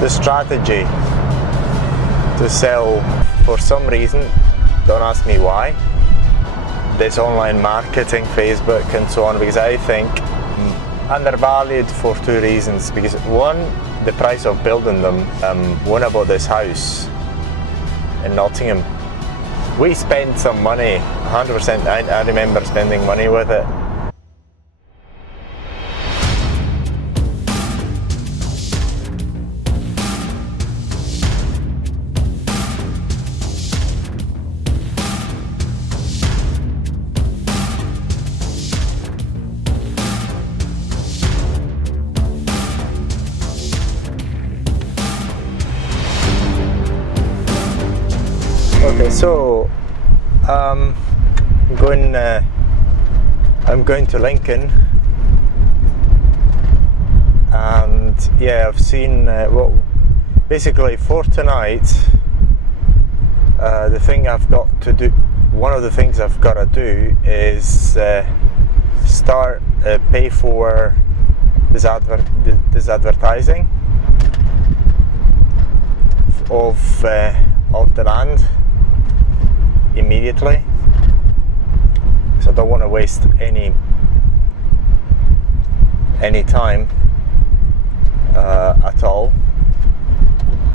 the strategy to sell, for some reason, don't ask me why, this online marketing, Facebook and so on, because I think undervalued for two reasons. Because one, the price of building them. When I bought this house in Nottingham, we spent some money, 100%. I remember spending money with it. Okay, so I'm going to Lincoln, and yeah, I've seen basically for tonight. The thing I've got to do, one of the things I've got to do is start pay for this advertising of the land immediately, so I don't want to waste any time at all,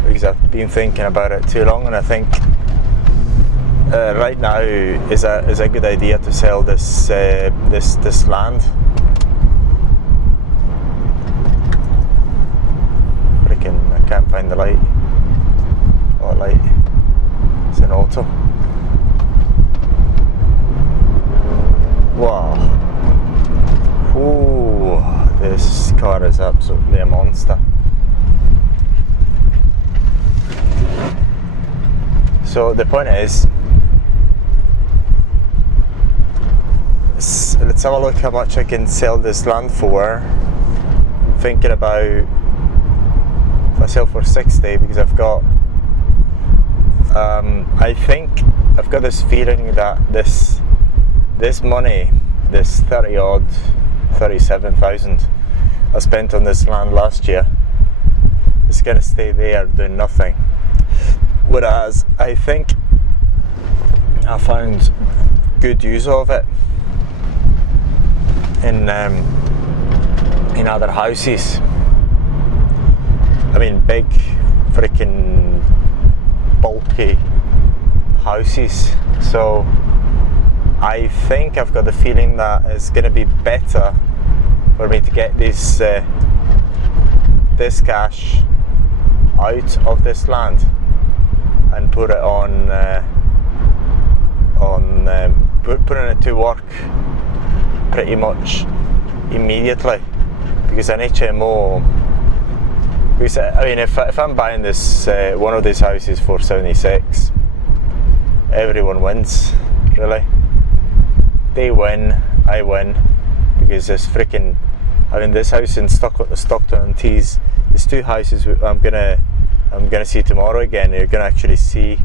because I've been thinking about it too long, and I think right now is a good idea to sell this land. Freaking, I can't find the light. Oh, light. It's an auto. Wow. Ooh, this car is absolutely a monster. So the point is, let's have a look how much I can sell this land for. I'm thinking about if I sell for 60, because I've got I think I've got this feeling that this money, this 37,000 I spent on this land last year, is going to stay there doing nothing. Whereas I think I found good use of it in other houses. I mean, big freaking bulky houses. So I think I've got the feeling that it's going to be better for me to get this cash out of this land and put it putting it to work pretty much immediately. Because an HMO, because I mean, if I'm buying this one of these houses for 76, everyone wins, really. They win, I win, because this freaking, I mean, this house in Stockton-on-Tees, there's two houses I'm gonna see tomorrow again. You're gonna actually see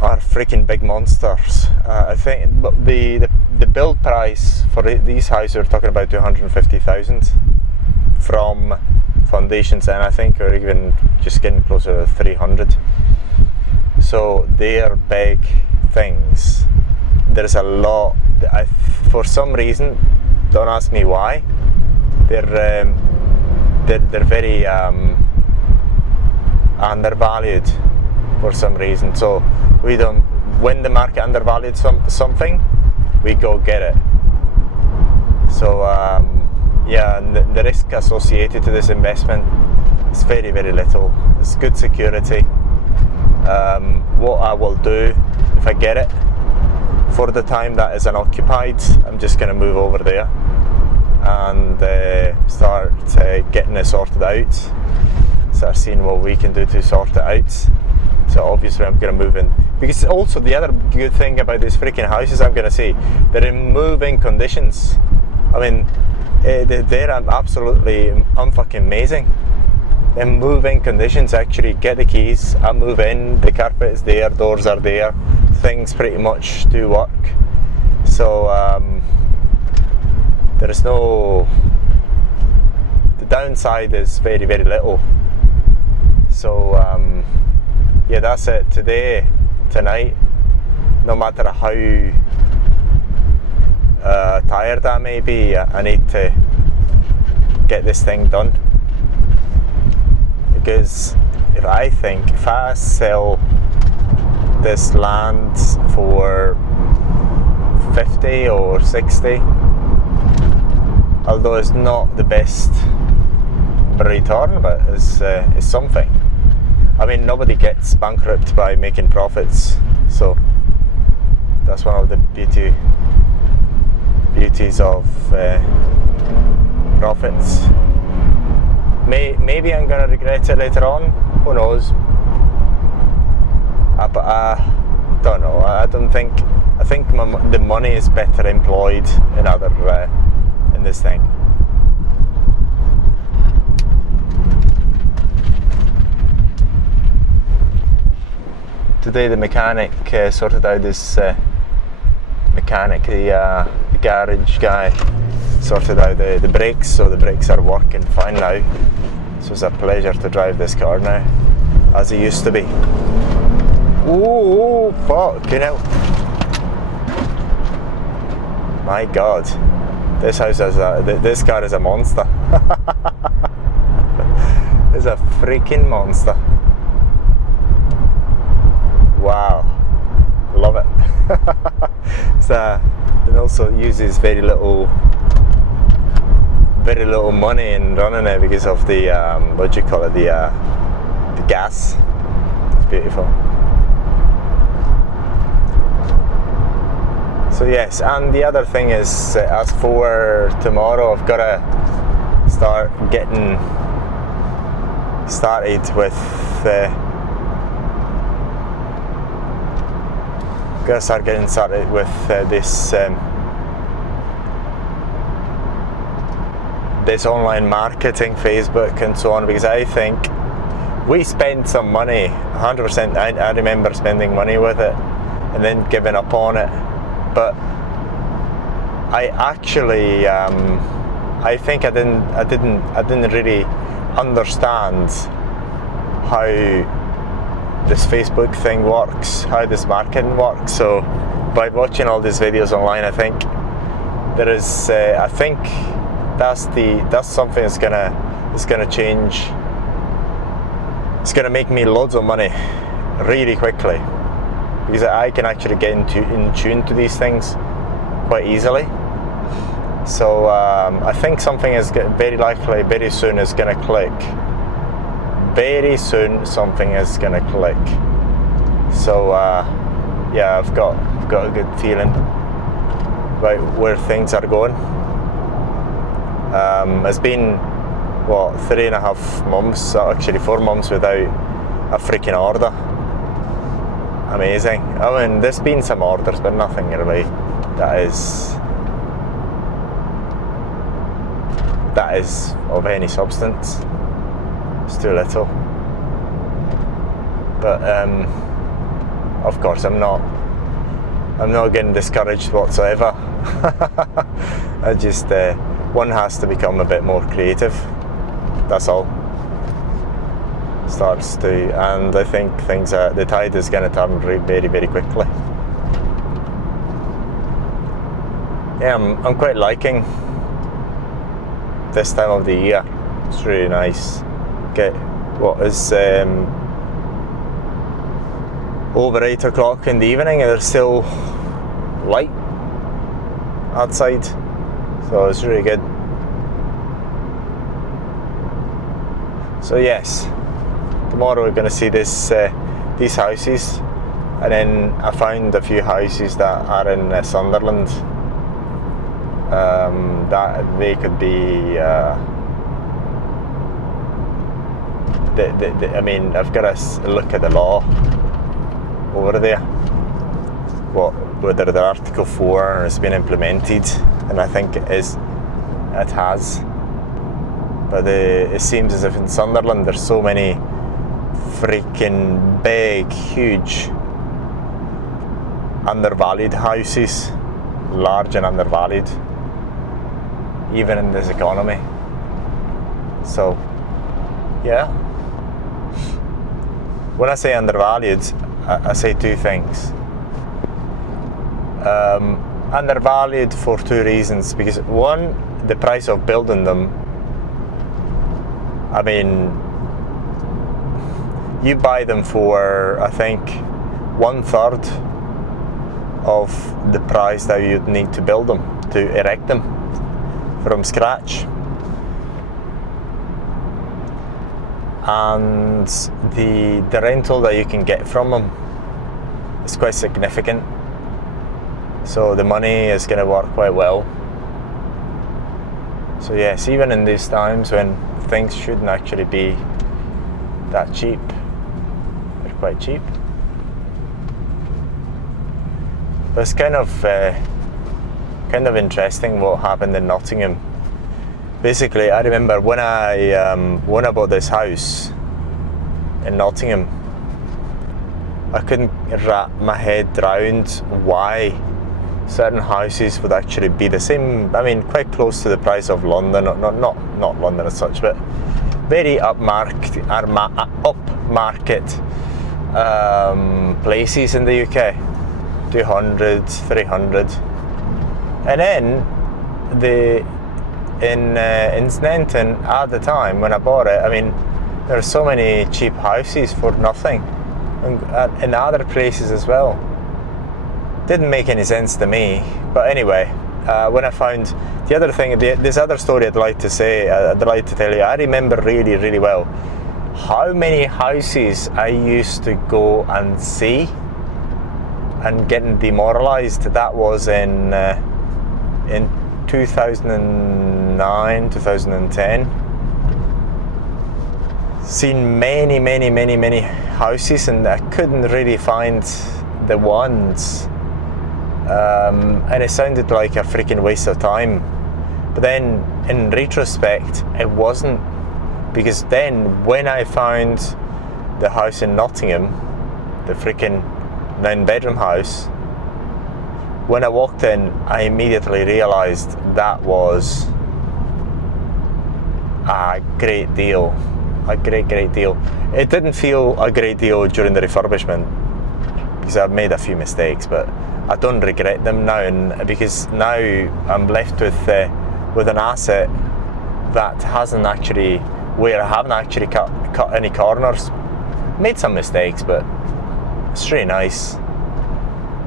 are freaking big monsters. I think, but the build price for these houses, we're talking about 250,000 from foundations, and I think we're even just getting closer to 300. So they're big things. There's a lot. For some reason, don't ask me why, they're very undervalued for some reason. So we don't, when the market undervalued something, we go get it. So yeah, and the risk associated to this investment is very, very little. It's good security. What I will do if I get it, for the time that is unoccupied, I'm just going to move over there and start getting it sorted out, start seeing what we can do to sort it out. So obviously I'm going to move in, because also the other good thing about these freaking houses, I'm going to say, they're in moving conditions. I mean, they're absolutely unfucking amazing. In moving conditions, actually get the keys, I move in, the carpet is there, doors are there, things pretty much do work. So there is no downside is very, very little. So yeah, that's it. Tonight, no matter how tired I may be, I need to get this thing done, because if I sell this land for 50 or 60, although it's not the best return, but it's something. I mean, nobody gets bankrupt by making profits, so that's one of the beauties of profits. Maybe I'm gonna regret it later on. Who knows? But I don't know. I think the money is better employed in this thing. Today the mechanic sorted out this the garage guy sorted out the brakes, so the brakes are working fine now. So it's a pleasure to drive this car now, as it used to be. Ooh, fucking hell. My God, this car is a monster. It's a freaking monster. Wow, love it. It also uses very little money in running it because of the what do you call it, the gas. It's beautiful. So yes, and the other thing is, as for tomorrow, I've got to start getting started with this online marketing, Facebook and so on, because I think we spend some money, 100%. I remember spending money with it and then giving up on it. But I actually, I think I didn't really understand how this Facebook thing works, how this marketing works. So by watching all these videos online, I think there is, I think that's something that's gonna change. It's gonna make me loads of money really quickly, because I can actually get in tune to these things quite easily. So I think something is very likely very soon is going to click. Very soon something is going to click. So yeah, I've got a good feeling about where things are going. It's been, what, 3.5 months, actually 4 months without a freaking order. Amazing. I mean, there's been some orders, but nothing really that is of any substance. It's too little. But of course, I'm not getting discouraged whatsoever. I just one has to become a bit more creative. That's all. Starts to, and I think the tide is going to turn very, very quickly. Yeah, I'm quite liking this time of the year. It's really nice. Get what is over 8 o'clock in the evening and there's still light outside, so it's really good. So yes, tomorrow we're going to see these houses, and then I found a few houses that are in Sunderland that they could be I mean, I've got to look at the law over there, whether the Article 4 has been implemented, and I think it has. But it seems as if in Sunderland there's so many freaking big, huge, undervalued houses, large and undervalued, even in this economy. So yeah, when I say undervalued, I say two things. Undervalued for two reasons, because one, the price of building them. I mean, you buy them for, I think, 1/3 of the price that you'd need to build them, to erect them from scratch. And the rental that you can get from them is quite significant. So the money is going to work quite well. So yes, even in these times when things shouldn't actually be that cheap, they're quite cheap. But it's kind of interesting what happened in Nottingham. Basically, I remember when I bought this house in Nottingham, I couldn't wrap my head around why certain houses would actually be the same. I mean, quite close to the price of London, not London as such, but very upmarket places in the UK, 200, 300, and then in Sneinton at the time when I bought it, I mean, there are so many cheap houses for nothing, and in other places as well. Didn't make any sense to me. But anyway, when I found the other thing, this other story I'd like to tell you, I remember really, really well how many houses I used to go and see and getting demoralized. That was in 2009, 2010. Seen many houses, and I couldn't really find the ones. And it sounded like a freaking waste of time. But then in retrospect, it wasn't, because then when I found the house in Nottingham, the freaking 9-bedroom house, when I walked in, I immediately realised that was a great deal. A great deal. It didn't feel a great deal during the refurbishment, because I've made a few mistakes, but I don't regret them now, and because now I'm left with an asset that hasn't actually, where I haven't actually cut any corners. Made some mistakes, but it's really nice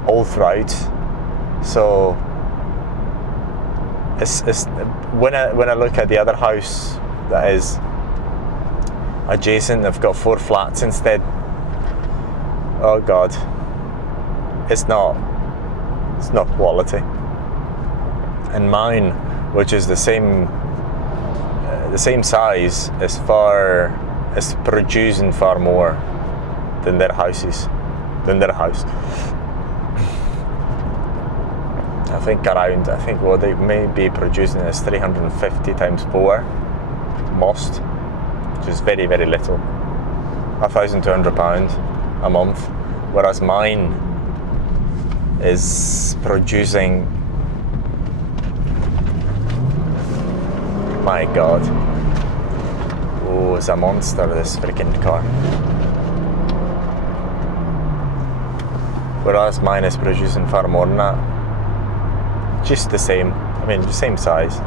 all throughout. So it's when I look at the other house that is adjacent, they've got 4 flats instead. Oh God, it's not quality. And mine, which is the same size, is producing far more than their house. I think what they may be producing is 350 times 4 most, which is very, very little. £1,200 a month, whereas mine is producing, my God, oh, it's a monster, this freaking car. Whereas mine is producing far more than that. Just the same, I mean, the same size,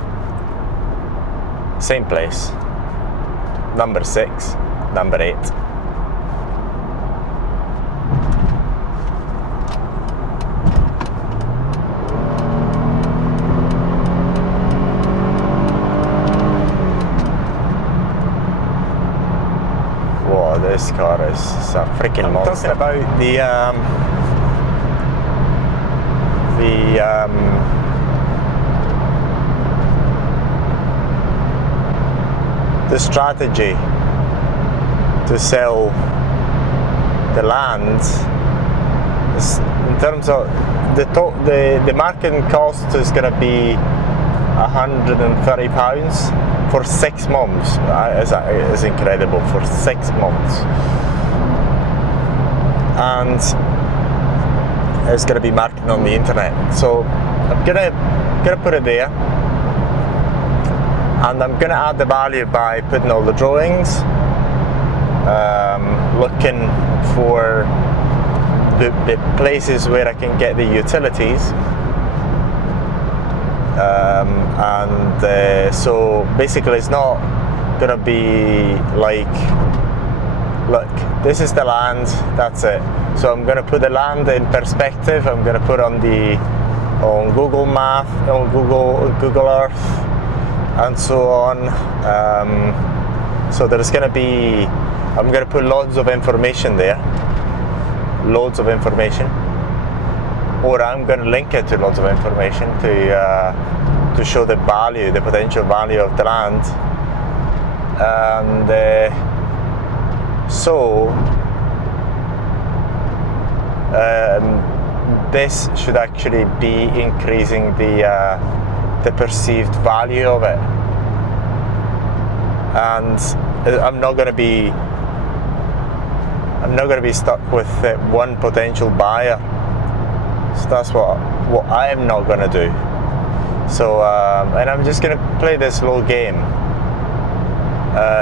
same place. Number 6, number 8. Whoa, this car is a freaking monster. I'm talking about the strategy to sell the land is, in terms of the marketing cost is going to be £130 for 6 months. It's incredible, for 6 months, and it's going to be marketed on the internet. So I'm gonna put it there, and I'm going to add the value by putting all the drawings, looking for the places where I can get the utilities, so basically it's not going to be like, look, this is the land, that's it. So I'm going to put the land in perspective. I'm going to put on Google Maps, on Google Earth, and so on. So there's going to be, I'm going to put loads of information there, loads of information, or I'm going to link it to loads of information to show the value, the potential value of the land, and so this should actually be increasing the perceived value of it, and I'm not going to be stuck with one potential buyer. So that's what I am not going to do. So and I'm just going to play this low game.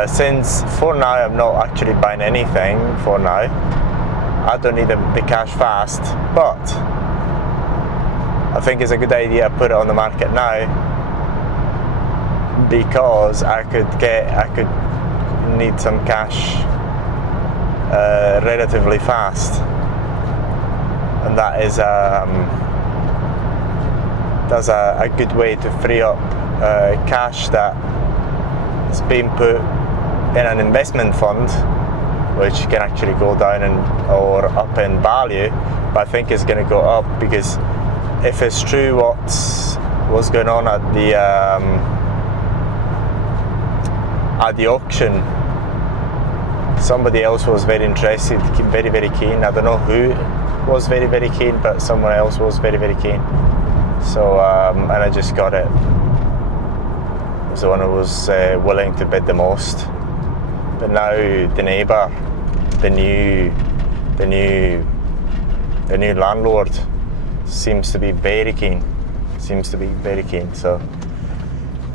Since for now I'm not actually buying anything for now. I don't need the cash fast, but I think it's a good idea to put it on the market now, because I could need some cash relatively fast, and that's a good way to free up cash that is being put in an investment fund, which can actually go down or up in value, but I think it's going to go up, because if it's true what's going on at the auction, somebody else was very interested, very, very keen. I don't know who was very, very keen, but someone else was very, very keen. So and I just got it. It was the one who was willing to bid the most. But now the neighbour, the new landlord, seems to be very keen. So,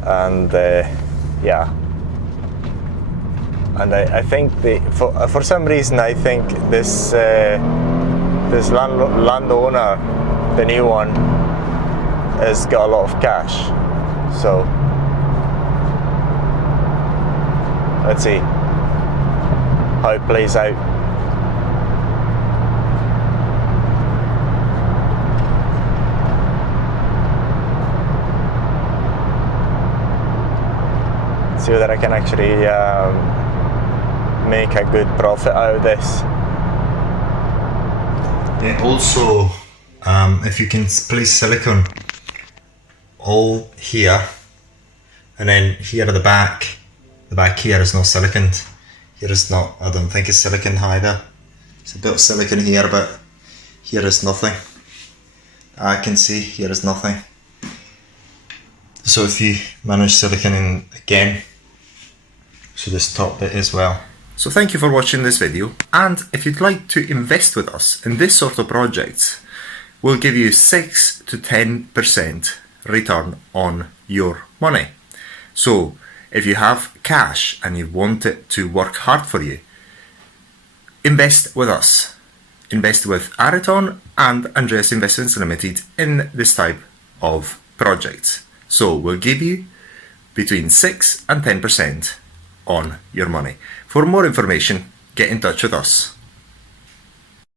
and yeah, and I think for some reason I think this landowner, the new one, has got a lot of cash. So let's see how it plays out. See whether I can actually make a good profit out of this. Yeah, also, if you can place silicone all here, and then here at the back here is not siliconed. Here is not, I don't think it's silicone either. It's a bit of silicone here, but here is nothing. I can see here is nothing. So if you manage siliconing again, so this top bit as well. So thank you for watching this video, and if you'd like to invest with us in this sort of projects, we'll give you 6 to 10% return on your money. So if you have cash and you want it to work hard for you, invest with us. Invest with Areton and Andreas Investments Limited in this type of projects. So we'll give you between 6 and 10% on your money. For more information, get in touch with us.